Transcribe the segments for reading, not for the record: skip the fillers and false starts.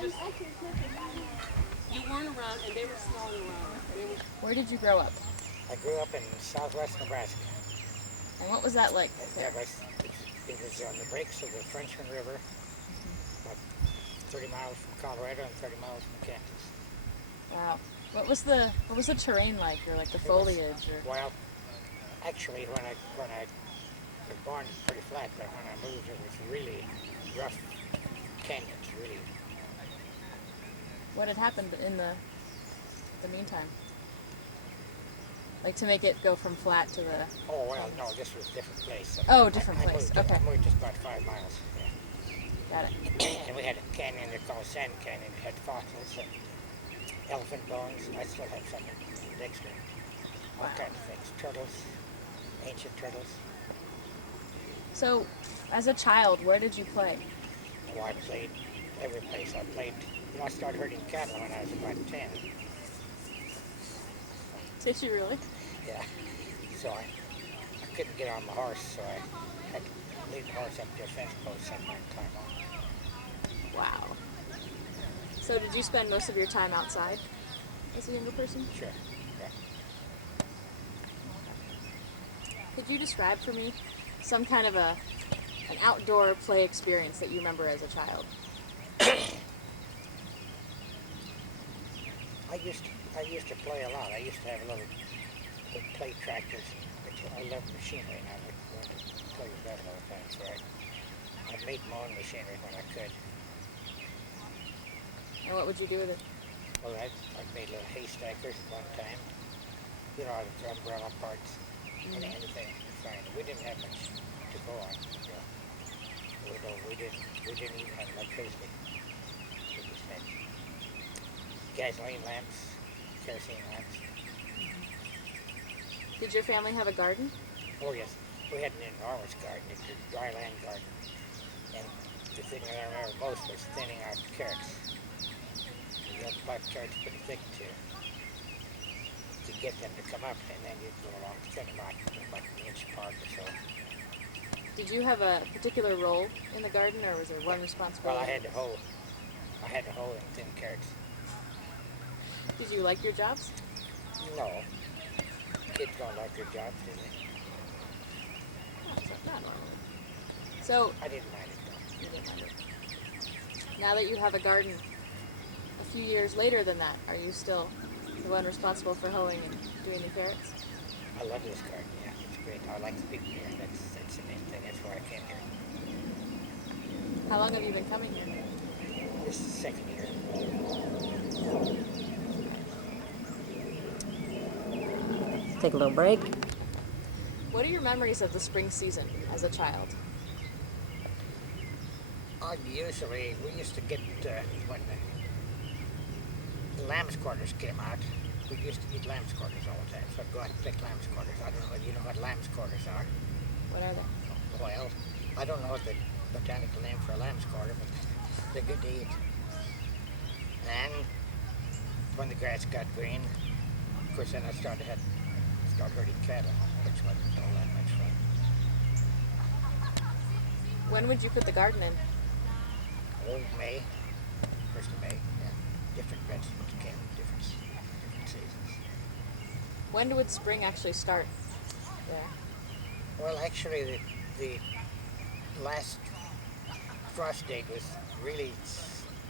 just, you weren't around, and they were smelling around. They were, Where did you grow up? I grew up in southwest Nebraska. And what was that like? It was on the breaks of the Frenchman River, about 30 miles from Colorado and 30 miles from Kansas. Wow. What was the terrain like, or like the foliage? Well, actually, when I was born, it was pretty flat, but when I moved, it was really rough canyons, really. What had happened in the meantime? Like to make it go from flat to the... Oh, well, no, this was a different place. Oh, different place, okay. I moved just about 5 miles. Got it. And we had a canyon they called Sand Canyon. It had fossils and elephant bones. I still have some in Dexter. All kinds of things. Turtles, ancient turtles. So, as a child, where did you play? Oh, I played every place. I played, I started herding cattle when I was about 10. Did you really? Yeah. So I couldn't get on my horse, so I had to leave the horse up to a fence post and climb on. Wow. So did you spend most of your time outside as a younger person? Sure. Yeah. Could you describe for me some kind of an outdoor play experience that you remember as a child? I used to play a lot. I used to have little play tractors. I love machinery, and I would play with that all the time. So I made my own machinery when I could. And what would you do with it? Well, I made little haystackers at one time. You know, the umbrella parts and anything you find. We didn't have much to go on. You know. We didn't even have electricity. We just had gasoline lamps, kerosene lamps. Did your family have a garden? Oh yes, we had an enormous garden. It was a dry land garden. And the thing that I remember most was thinning out the carrots. You had to plant carrots pretty thick to get them to come up, and then you'd go along thin them out about an inch apart or so. Did you have a particular role in the garden, or was there one responsibility? Well, I had to hoe. I had to hoe and thin carrots. Did you like your jobs? No. Kids don't like their jobs, do they? Not normally. So, I didn't mind it though. you didn't mind it. Now that you have a garden, a few years later than that, are you still the one responsible for hoeing and doing the carrots? I love this garden, yeah. It's great. I like the people here. That's the main thing. That's why I came here. How long have you been coming here? This is the second year. Take a little break. What are your memories of the spring season as a child? Usually, we used to get, when the lamb's quarters came out, we used to eat lamb's quarters all the time. So I'd go out and pick lamb's quarters. I don't know whether you know what lamb's quarters are. What are they? Well, I don't know the botanical name for a lamb's quarter, but they're good to eat. And when the grass got green, of course, then I started herding cattle, which wasn't all that much fun. When would you put the garden in? Oh, May, 1st of May, yeah. Different vegetables came in different seasons. When would spring actually start there? Well, actually, the last frost date was really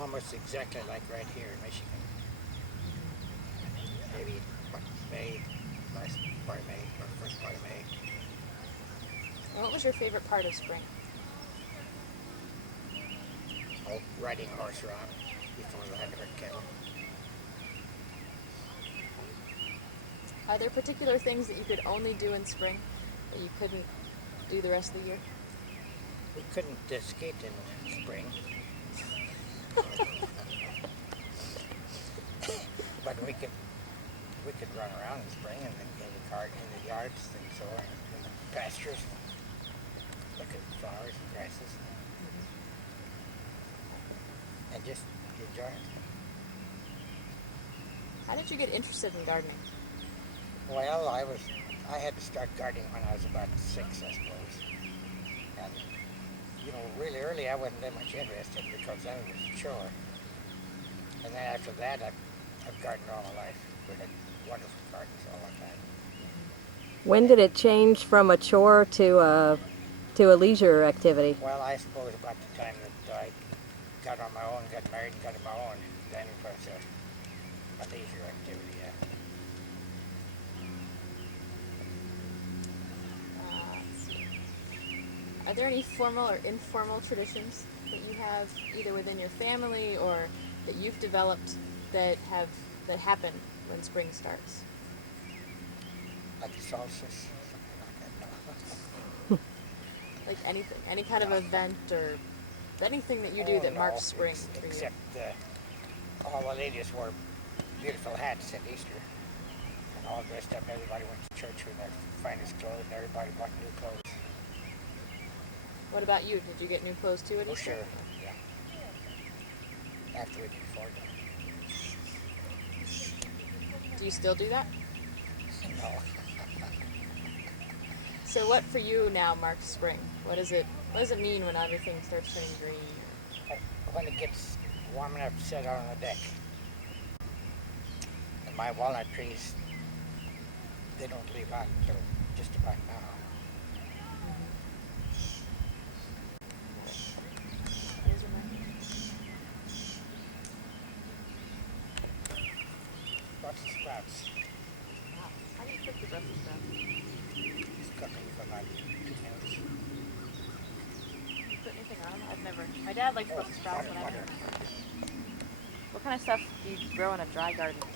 almost exactly like right here in Michigan. Maybe May, last part of May, or first part of May. And what was your favorite part of spring? Oh, riding a horse around before I had to herd cattle. Are there particular things that you could only do in spring that you couldn't do the rest of the year? We couldn't skate in spring. But we could run around in spring in the yards and so on, in the pastures, look at flowers and grasses, and just enjoy it. How did you get interested in gardening? Well, I had to start gardening when I was about 6, I suppose. And, really early I wasn't that much interested because then it was a chore. And then after that, I've gardened all my life. We had wonderful gardens all the time. When did it change from a chore to a leisure activity? Well, I suppose about the time that I got on my own, got married and got on my own, then it was a leisure activity, yeah. Let's see. Are there any formal or informal traditions that you have either within your family or that you've developed that happen when spring starts? Like the solstice, something like that, no. Like anything, any kind of event or anything that you do that marks spring for you? Except all the ladies wore beautiful hats at Easter. And all dressed up, everybody went to church with their finest clothes, and everybody bought new clothes. What about you? Did you get new clothes too at Oh, Easter? sure, yeah. After we could afford them. Do you still do that? No. So what for you now marks spring? What does it mean when everything starts turning green? When it gets warm enough to sit out on the deck. And my walnut trees, they don't leave out until just about now. Those are mine. Brussels sprouts. Wow. How do you cook the Brussels sprouts? Just cooking for about 2 minutes. Put anything on them? I've never. My dad likes Brussels sprouts, but I've Butter. never. What kind of stuff do you grow in a dry garden? Like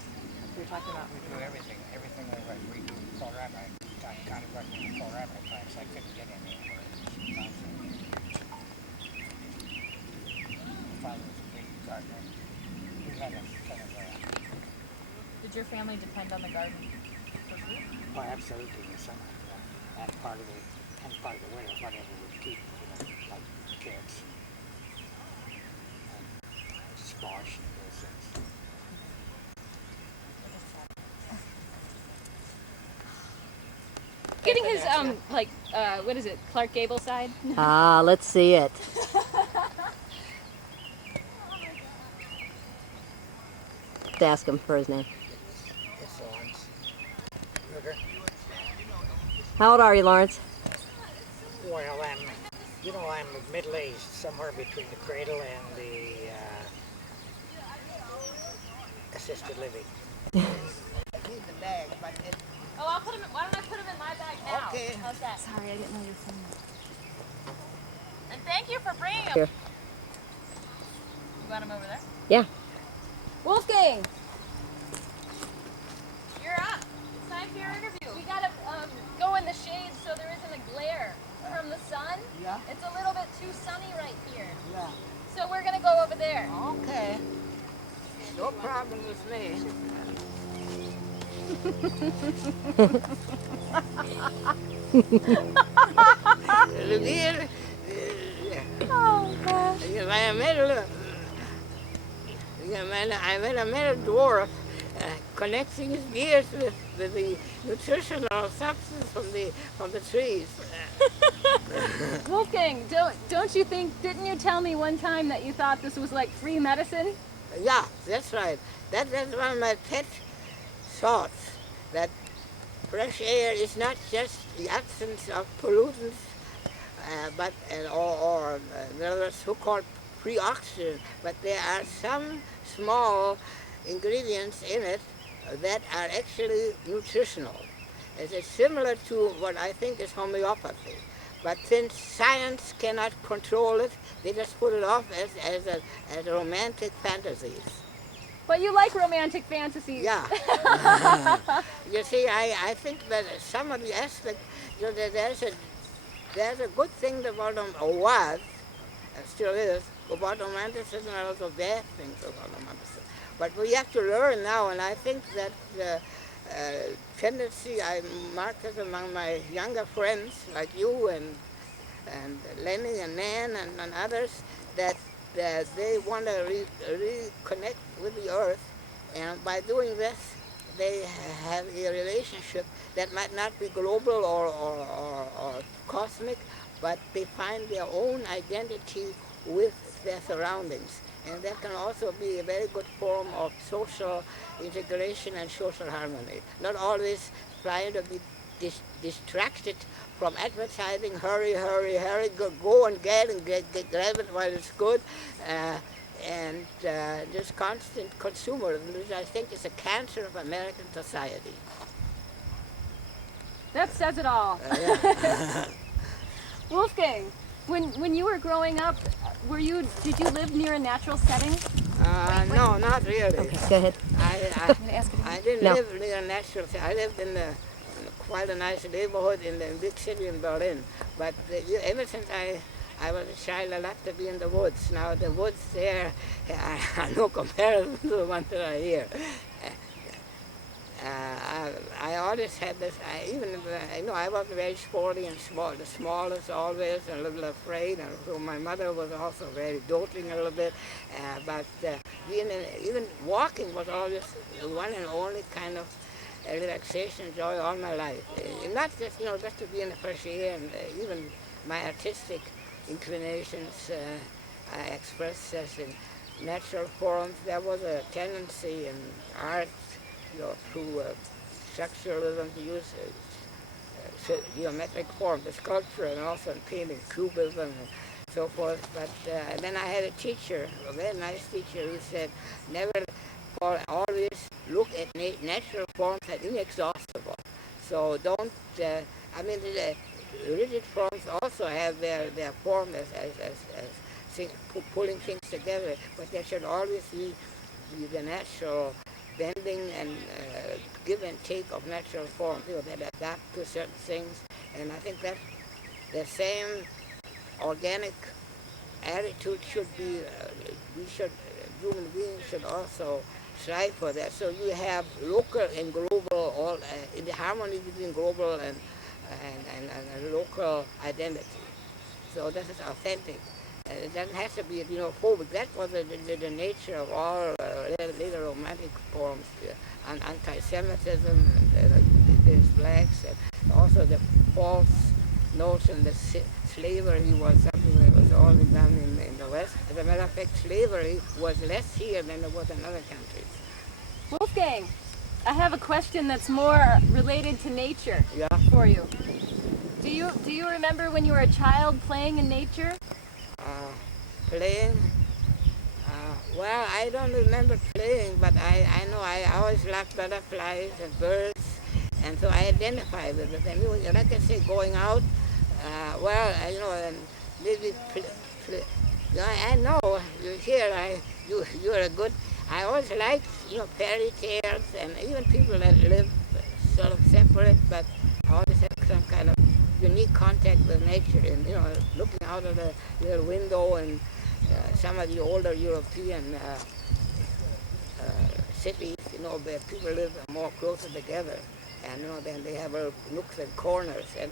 we were talking about. We do everything. Everything that we do kohlrabi. I got it right in the kohlrabi plants. I couldn't get any anywhere. My father was a big gardener. We had a kind of Did your family depend on the garden for food? oh, absolutely in the summer. And part of the winter, whatever would keep, like carrots and squash and those things. Getting his what is it? Clark Gable side. Ah, let's see it. Let's ask him for his name. It's Lawrence. River. How old are you, Lawrence? Well, I'm middle-aged, somewhere between the cradle and the assisted living. Oh, I'll put him. Why don't I put him in my bag now? Okay. How's that? Sorry, I didn't know your phone. And thank you for bringing him. Here. You want him over there? Yeah. Wolfgang, You're up. It's time for your interview. we gotta go in the shade so there isn't a glare from the sun. Yeah. It's a little bit too sunny right here. Yeah. So we're gonna go over there. Okay. No problem with me. Again, I met a metal dwarf connecting his gears with the nutritional substance from the trees. Wolfgang, don't you think? Didn't you tell me one time that you thought this was like free medicine? Yeah, that's right. That's one of my pet thoughts, that fresh air is not just the absence of pollutants, but in other words, so-called free oxygen, but there are some small ingredients in it that are actually nutritional. It's similar to what I think is homeopathy. But since science cannot control it, they just put it off as romantic fantasies. But you like romantic fantasies. Yeah. You see, I think that some of the aspects, there's a good thing about them, or was, and still is, about romanticism, and also bad things about romanticism. But we have to learn now, and I think that the tendency I mark it among my younger friends, like you and Lenny and Nan and others, that they want to reconnect with the earth, and by doing this, they have a relationship that might not be global or cosmic, but they find their own identity with their surroundings. And that can also be a very good form of social integration and social harmony. Not always trying to be distracted from advertising, hurry, hurry, hurry, go and get grab it while it's good. Uh, and this constant consumerism, which I think is a cancer of American society. That says it all. Yeah. Wolfgang, when you were growing up, did you live near a natural setting? No, not really. Okay, go ahead. I didn't No. live near a natural. I lived in quite a nice neighborhood in the big city in Berlin. But ever since I was a child, I liked to be in the woods. Now the woods there are no comparison to the ones that are here. I always had this. I was very sporty and small, the smallest always, and a little afraid. And so my mother was also very doting a little bit. But even walking was always the one and only kind of relaxation, joy all my life. Not just just to be in the fresh air, and even my artistic inclinations I expressed as in natural forms. There was a tendency in art through structuralism to use geometric form, the sculpture, and also in painting, cubism and so forth. But then I had a teacher, a very nice teacher, who said, never always look at natural forms as inexhaustible. So don't, the rigid forms also have their form as pulling things together, but there should always be the natural bending and give and take of natural forms, that adapt to certain things. And I think that the same organic attitude should be, human beings should also strive for that. So you have local and global, in the harmony between global and local identity. So this is authentic. It doesn't have to be, phobic. That was the nature of all later romantic forms, and anti-Semitism, and against blacks, and also the false notion that slavery was something that was only done in the West. As a matter of fact, slavery was less here than it was in other countries. Wolfgang, I have a question that's more related to nature for you. Do you remember when you were a child playing in nature? Playing? Well, I don't remember playing, but I know I always liked butterflies and birds, and so I identify with it. And like I say, going out, and maybe I know you're here. You're a good. I always liked fairy tales, and even people that live sort of separate, but always have some kind of unique contact with nature, and looking out of the little window, and some of the older European cities, where people live more closer together, and then they have nooks and corners, and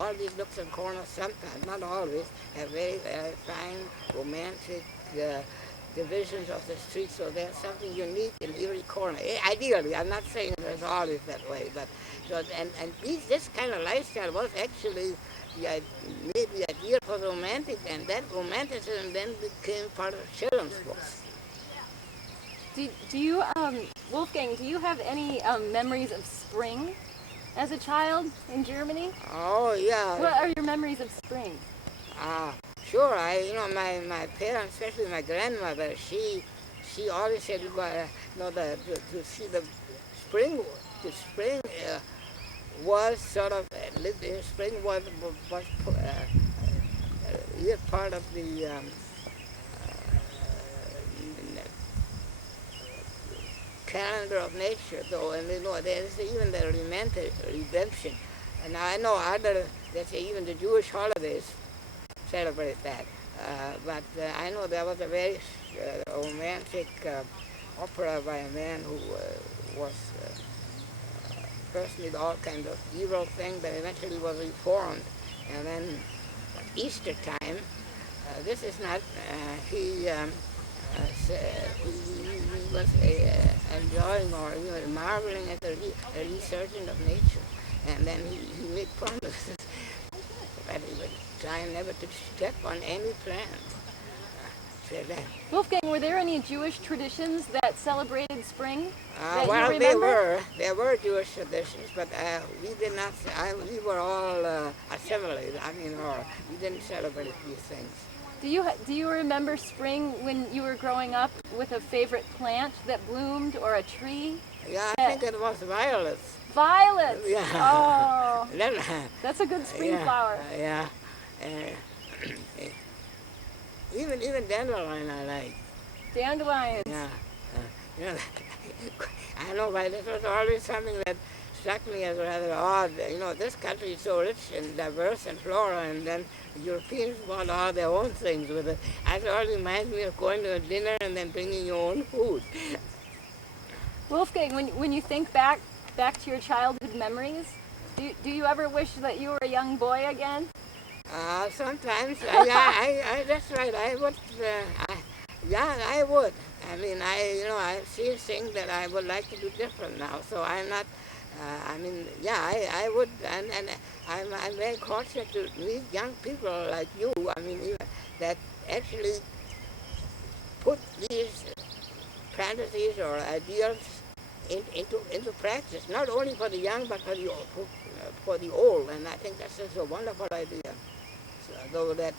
all these nooks and corners sometimes, not always, have very, very fine romantic divisions of the street. So there's something unique in every corner. Ideally, I'm not saying there's always that way, but this kind of lifestyle was actually made the idea for the romantic, and that romanticism then became part of children's books. Do you, Wolfgang, do you have any memories of spring as a child in Germany? Oh, yeah. What are your memories of spring? Sure. My parents, especially my grandmother, she always said, to see the spring. The spring was sort of spring was part of the calendar of nature, though, and there's even the romantic redemption. And I know let's say even the Jewish holidays celebrate that. But I know there was a very romantic opera by a man who was first did all kinds of evil things, but eventually was reformed. And then Easter time, this is not, he was enjoying or marveling at the resurgence of nature. And then he made promises that he would try never to step on any plant. say that. Wolfgang, were there any Jewish traditions that celebrated spring that Well, you remember? there were Jewish traditions, but we did not. We were all assimilated. I mean, or we didn't celebrate these things. Do you remember spring when you were growing up with a favorite plant that bloomed or a tree? Yeah, I think it was violets. Violets. Yeah. Oh, Then, that's a good spring yeah, flower. Yeah. Even dandelion I like. Dandelions. Yeah. You know, I know, but this was always something that struck me as rather odd. You know, this country is so rich and diverse in flora, and then the Europeans brought all their own things with it. It always reminds me of going to a dinner and then bringing your own food. Wolfgang, when you think back to your childhood memories, do you ever wish that you were a young boy again? Sometimes, that's right. I would, I would. I mean, I see things that I would like to do different now. So I'm not. I would, and I'm very fortunate to meet young people like you. I mean, that actually put these fantasies or ideas into practice, not only for the young but for the old. And I think that's just a wonderful idea. So that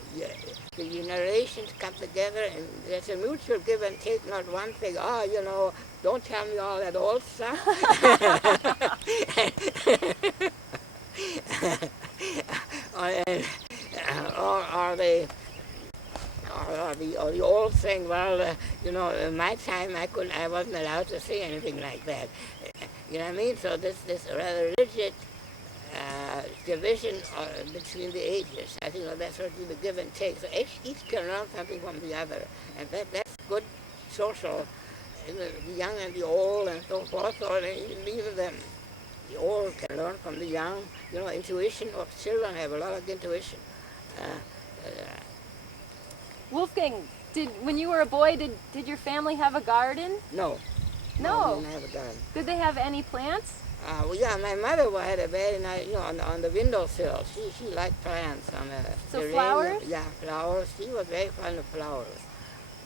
the generations come together and there's a mutual give and take, not one thing, don't tell me all that old stuff. or the old thing, in my time I wasn't allowed to say anything like that. You know what I mean? So this rather rigid division between the ages. I think that's what the give and take. So each can learn something from the other, and that's good social. The young and the old and so forth, or even the old can learn from the young. Intuition of children have a lot of intuition. Wolfgang, when you were a boy, did your family have a garden? No. No. We didn't have a garden. Did they have any plants? My mother had a very nice, on the windowsill. She liked plants on the. So geranium. flowers? Yeah, flowers. She was very fond of flowers,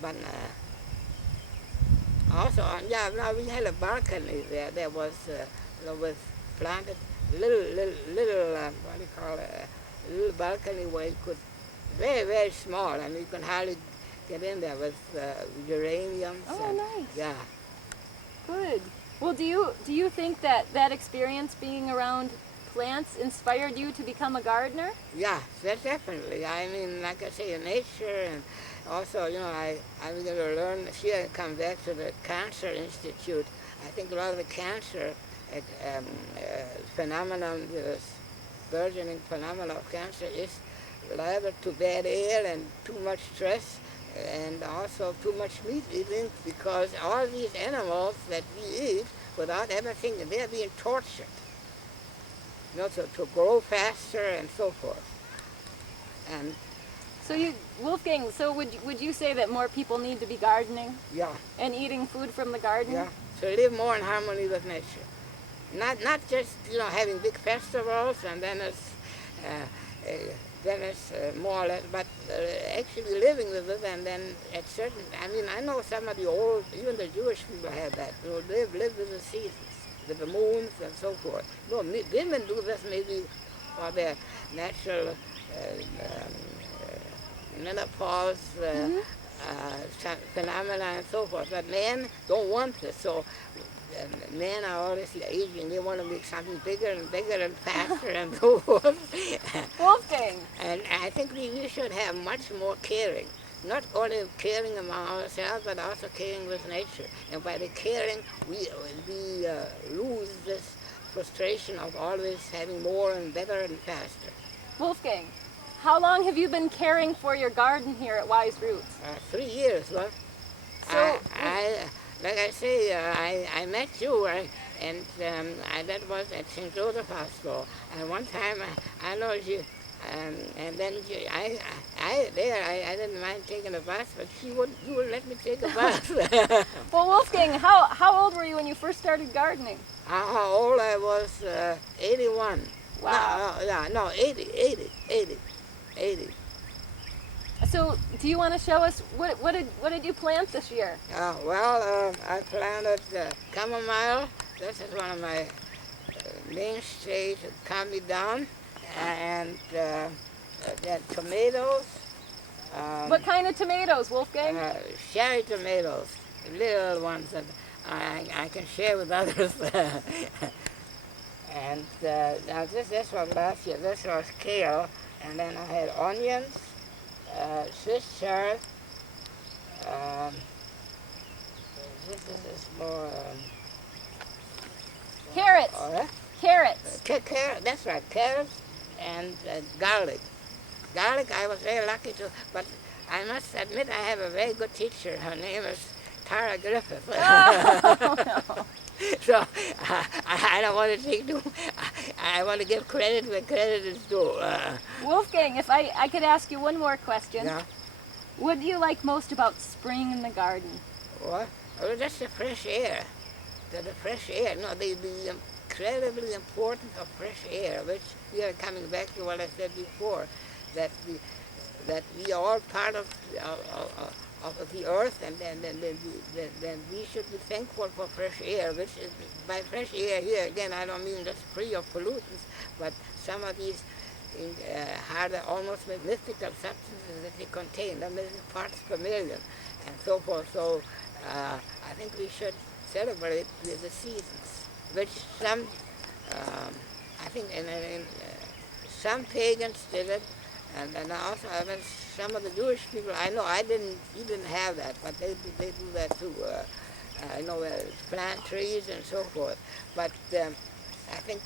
but also we had a balcony there. There was planted little what do you call it? A little balcony where you could very very small, and you can hardly get in there with geraniums. Oh, nice. Yeah. Good. Well, do you think that experience being around plants inspired you to become a gardener? Yeah, that definitely. I mean, like I say, in nature, and also, I'm going to learn here and come back to the Cancer Institute. I think a lot of the cancer phenomenon, the burgeoning phenomenon of cancer is liable to bad air and too much stress, and also too much meat eating, because all these animals that we eat without ever thinking, they're being tortured, to grow faster and so forth. And so Wolfgang, would you say that more people need to be gardening? Yeah. And eating food from the garden? Yeah. To live more in harmony with nature. Not just, having big festivals and then it's more or less, but actually living with it, and then at certain, I know some of the old, even the Jewish people have that, live with the seasons, with the moons and so forth. Women do this maybe for their natural menopause phenomena and so forth, but men don't want this, so men are always aging. They want to make something bigger and bigger and faster and so forth. Wolfgang. And I think we should have much more caring. Not only caring among ourselves, but also caring with nature. And by the caring, we lose this frustration of always having more and better and faster. Wolfgang, how long have you been caring for your garden here at Wise Roots? 3 years, well. So, like I say, I met you, and that was at St. Joseph Hospital. And one time, I know you, and then I didn't mind taking a bus, but you wouldn't let me take a bus. Well, Wolfgang, how old were you when you first started gardening? How old I was? 81. Wow. No, 80. So, do you want to show us what did you plant this year? I planted chamomile. This is one of my mainstays to calm me down. And then tomatoes. What kind of tomatoes, Wolfgang? Cherry tomatoes, little ones that I can share with others. And now this was last year. This was kale, and then I had onions, Swiss chard. This is more. Carrots. Carrots. Carrot. That's right, carrots and garlic. Garlic, I was very lucky to, but I must admit I have a very good teacher. Her name is Tara Griffith. Oh, no. So I don't want to take too. I want to give credit where credit is due. Wolfgang, if I could ask you one more question. Yeah. What do you like most about spring in the garden? What? Oh, that's the fresh air. The fresh air. No, the incredibly importance of fresh air, which we are coming back to what I said before, that we are all part of the earth, and then we should be thankful for fresh air, which is, by fresh air here, again, I don't mean just free of pollutants, but some of these harder, almost mythical substances that they contain, the million parts per million, and so forth. So I think we should celebrate the seasons, which some, I think in some pagans did it, and also I mean, some of the Jewish people, I know he didn't have that, but they do that too. I know plant trees and so forth. But I think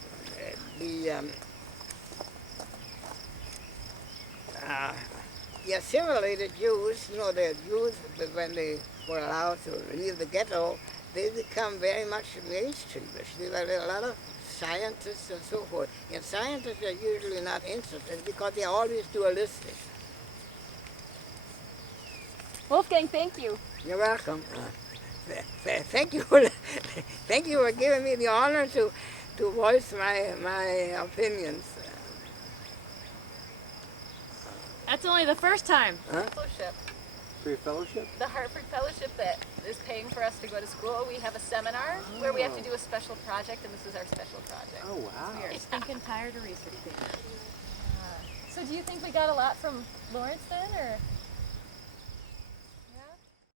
similarly the Jews, the Jews, when they were allowed to leave the ghetto, they become very much mainstream. There are a lot of scientists and so forth. And scientists are usually not interested because they are always dualistic. Wolfgang, thank you. You're welcome. Thank you for giving me the honor to voice my opinions. That's only the first time. Huh? Fellowship. Free fellowship? The Hartford Fellowship that is paying for us to go to school. We have a seminar where we have to do a special project, and this is our special project. Oh, wow. We are stinking tired of researching. So do you think we got a lot from Lawrence then, or?